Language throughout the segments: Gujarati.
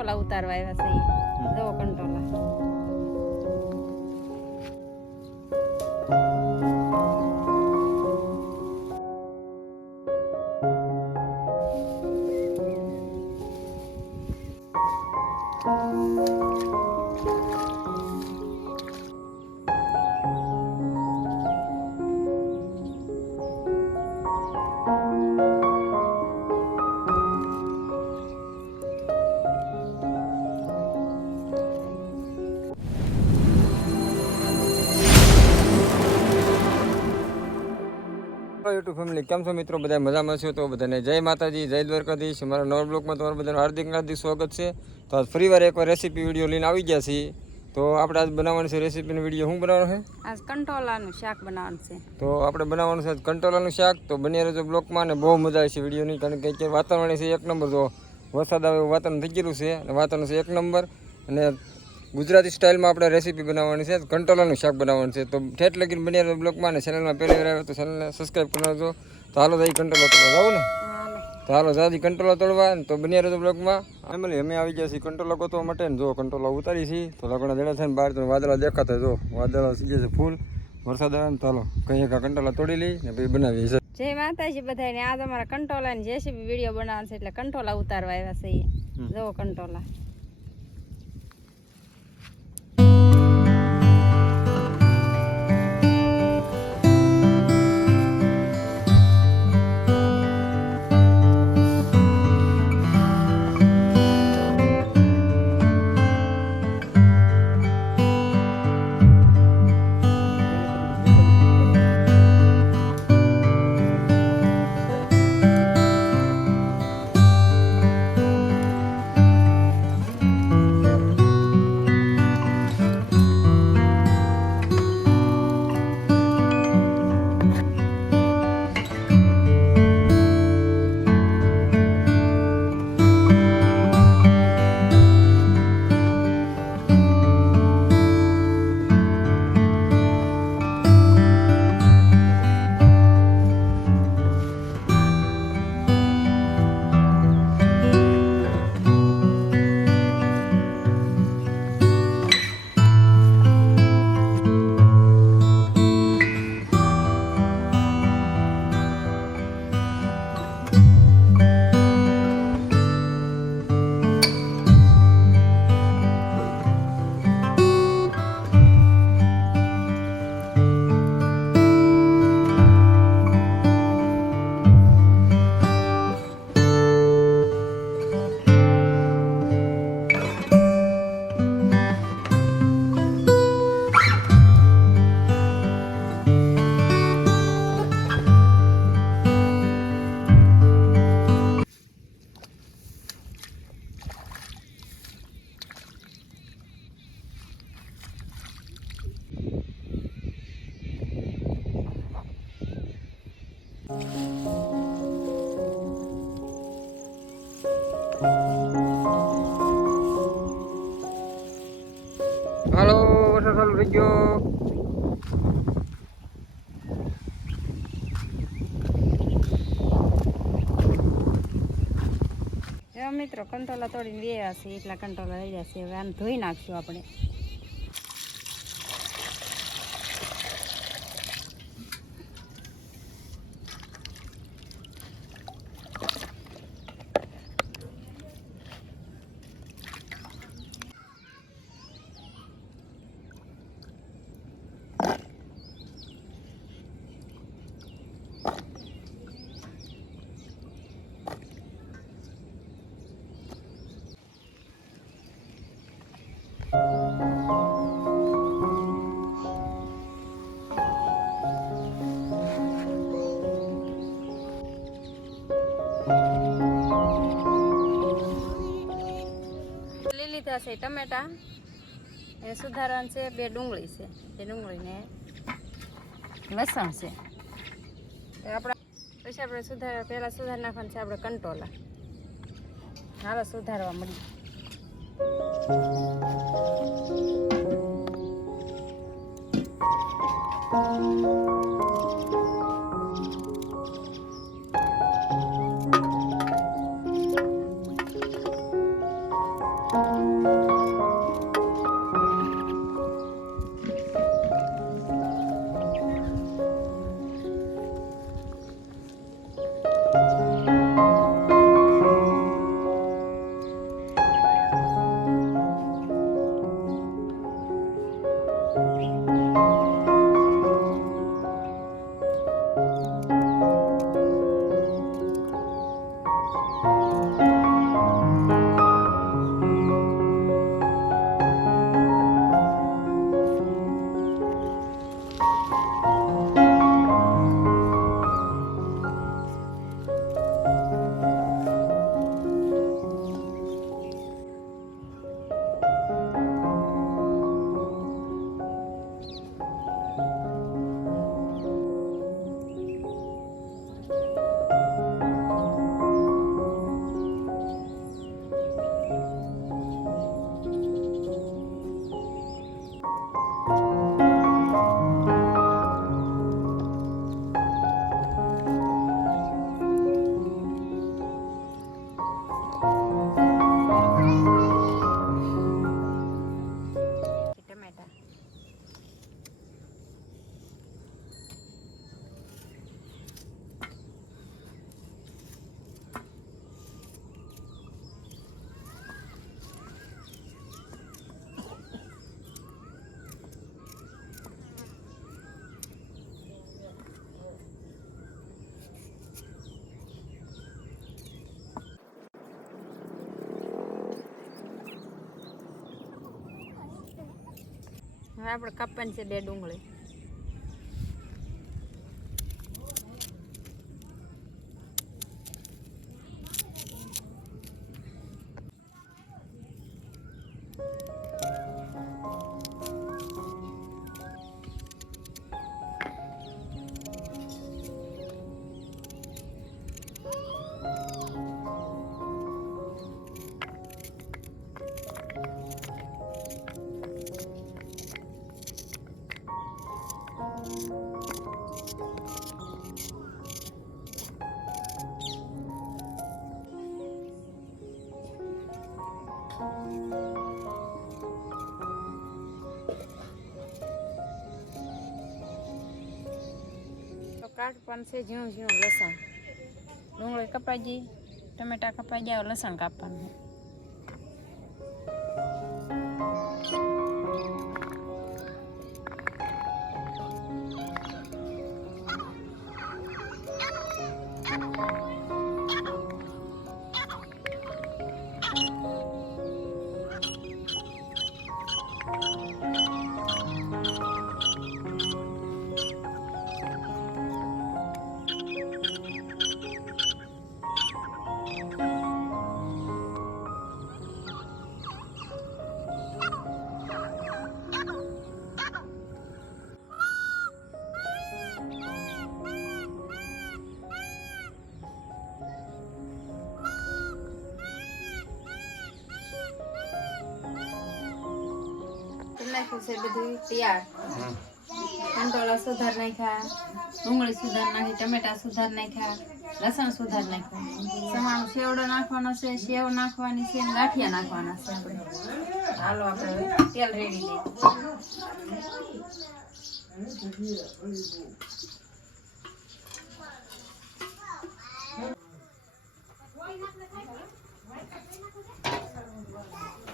કંટોલા ઉતારવા આવ્યા છે. જો કંટોલા યુટ્યુબ ફેમિલી કેમ છો મિત્રો? બધા મજામાં છો? તો બધાને જય માતાજી, જય દ્વારકાધીશ. અમારા નવા બ્લોગમાં તમારું બધાનું હાર્દિક સ્વાગત છે. તો આજ ફરીવાર એકવાર રેસીપી વિડીયો લઈને આવી ગયા છીએ. તો આપણે આજ બનાવવાની છે રેસીપીનો વિડીયો. શું બનાવવાનો છે? આજ કંટોલાનું શાક બનાવવાનું છે. તો આપણે બનાવવાનું છે કંટોલાનું શાક. તો બની રહેજો બ્લોગમાં અને બહુ મજા આવે છે વિડીયોની, કારણ કે અત્યારે વાતાવરણ છે એક નંબર. જો વરસાદ આવે એવું વાતાવરણ થઈ ગયેલું છે અને વાતાવરણ છે એક નંબર. અને ગુજરાતી સ્ટાઇલમાં આપણે રેસીપી બનાવવાની છે, કંટોલાનું શાક બનાવવાનું છે. તો ઠેઠ લગીને બની રહેજો બ્લોગમાં અને ચેનલમાં પહેલી વાર આવે તો ચેનલને સબસ્ક્રાઈબ કરી નાખજો. તો હાલો જઈ કંટોલા તોડવા જાવ ને, તો હાલો જાજી કંટોલા તોડવા. તો બની રહેજો બ્લોગમાં. ફેમિલી અમે આવી ગયા છીએ કંટોલા ગોતવા માટે ને જો કંટોલા ઉતારી છીએ. થોડા ઘણા દેણા થાય ને બહાર તો વાદળા દેખાતા, જો વાદળા સીજે છે ફૂલ, વરસાદ આવે ને. તો હાલો કંઈ એક કંટોલા તોડી લઈ ને પછી બનાવીએ છીએ. જય માતાજી બધાને. આજ અમારા કંટોલાની જેસીબી વિડીયો બનાવવાનો છે, એટલે કંટોલા ઉતારવા આવ્યા છે. જો કંટોલા હાલો વરસાદ ચાલુ થઈ ગયો. જો મિત્રો કંટોલા તોડીને લેવા છે, એટલા કંટોલા લઈ જશે. હવે આને ધોઈ નાખશું આપણે. લીધા છે ટમેટા, એ સુધારવાનું છે. 2 ડુંગળી છે, એ ડુંગળીને લસણ છે. આપણા પછી આપણે પહેલાં સુધારી નાખવાનું છે આપણે કંટોલા. હાલો સુધારવા મળી. હવે આપણે કાપવાની છે 2 ડુંગળી. કાઢવાનું છે ઝીણું ઝીણું લસણ. ડુંગળી કપાઈ ગઈ, ટમેટા કપાઈ ગયા, લસણ કાપવાનું. નાખ્યું છે બધું તૈયાર. કંટોળા સુધાર નાખ્યા, ડુંગળી સુધાર નાખી, ટમેટા સુધાર નાખ્યા, લસણ સુધાર નાખ્યું. સમાણું સેવડો નાખવાનો છે, સેવ નાખવાની છે, ગાંઠિયા નાખવાના છે આપણે. હાલો આપણે તેલ રેડી લઈએ.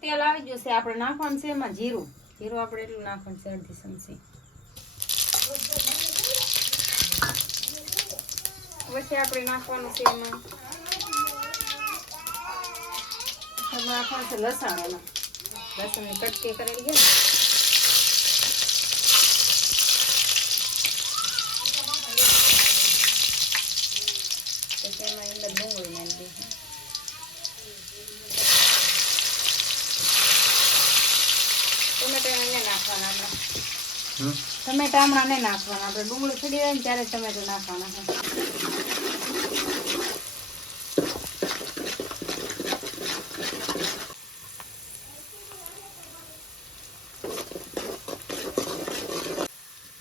તેલ આવી ગયું છે, આપણે નાખવાનું છે એમાં જીરું. જીરું આપણે એટલું નાખવાનું છે, અડધી ચમચી. પછી આપણે નાખવાનું છે એમાં નાખવાનું છે લસણ. એમાં લસણની કટકી કરેલી છે ને પછી એમાં અંદર ડુંગળી નાખી દઈશું. ટમેટા નહીં નાખવાના આપણે. ટમેટા હમણાં નહીં નાખવાના આપણે. ડુંગળી ફરી જાય ને ત્યારે ટમેટા નાખવાના છે.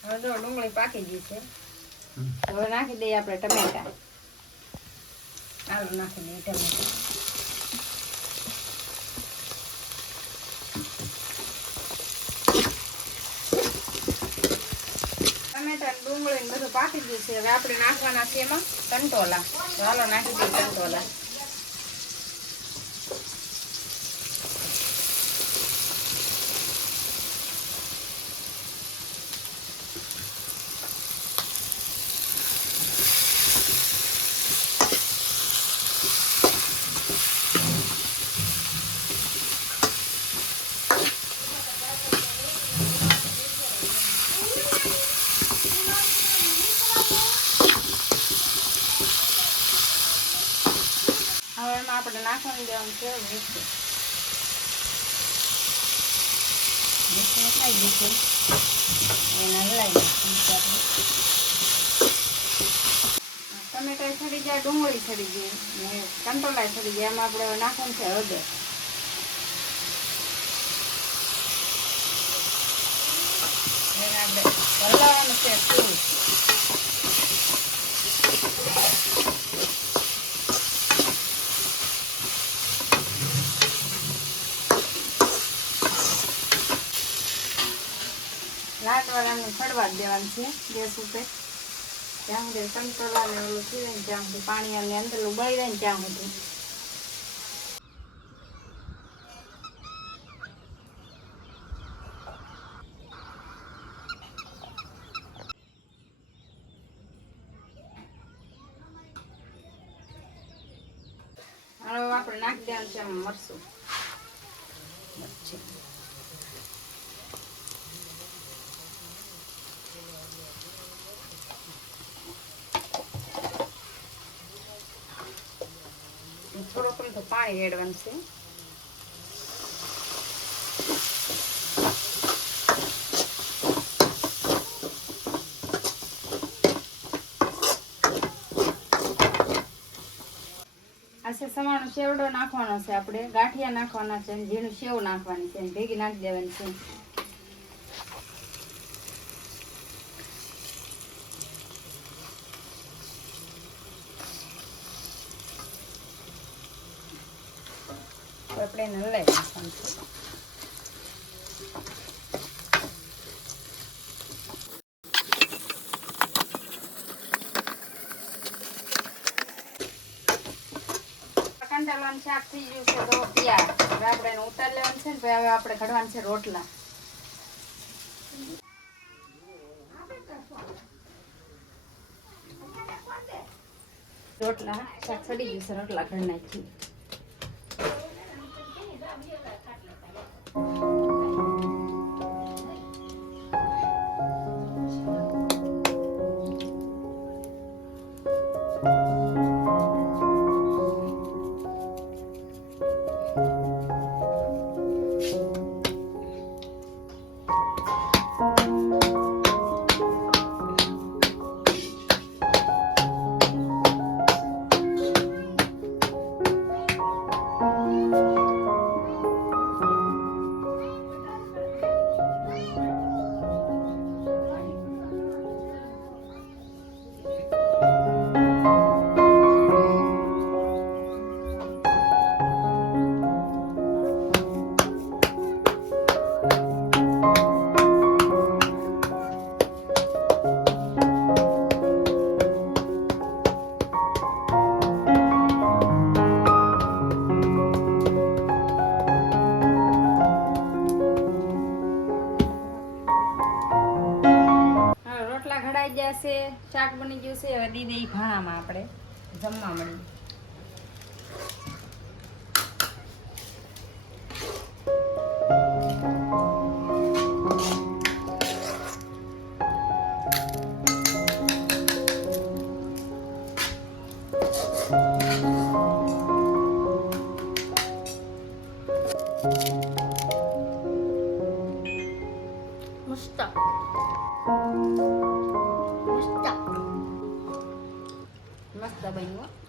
હવે જો ડુંગળી પાકી ગઈ છે. હવે નાખી દઈએ આપણે ટમેટા. આલુ નાખી દઈએ ટમેટા. ડુંગળી બધું પાકી ગયું છે. હવે આપણે નાખવાના છે એમાં કંટોલા. ચાલો નાખી દઈએ કંટોલા. હવે એમાં આપણે નાખવાનું દેવાનું છે મીઠું. મીઠું ખાઈ દીધું એને હલાવી નાખવાનું. ટમેટા સડી જાય, ડુંગળી સડી ગઈ ને કંટોલા સડી જાય. એમાં આપણે નાખવાનું છે હળદર. એને આપણે હલાવવાનું છે ફૂલ. લાટવાળાને ફડવા જ દેવાનું છે ગેસ ઉપર. જ્યાં સુધી કંટોલા ને ઓલું થઈ જાય ને ત્યાં સુધી, પાણી અને અંદરનું બળી જાય ને ત્યાં સુધી. હવે આપણે નાખી દેવાનું છે આમાં મરચું. અડધું પાણી રેડવાનું છે. આ છે સવાણો સેવડો નાખવાનો છે, આપણે ગાંઠિયા નાખવાના છે, ઝીણું સેવ નાખવાની છે, ભેગી નાખી દેવાની છે. આપણે એને હલાવી નાખવાનું છે. કંટાળવાનું શાક થઈ ગયું છે તો તૈયાર. હવે આપણે એને ઉતારી લેવાનું છે ને પછી હવે આપણે ઘડવાનું છે રોટલા. રોટલા શાક સડી ગયું છે, રોટલા ઘડી નાખી. ઘડાઈ ગયા છે, શાક બની ગયું છે. હવે દી દઈ ભાણામાં આપણે જમવા મળી. મસ્ત બન્યું.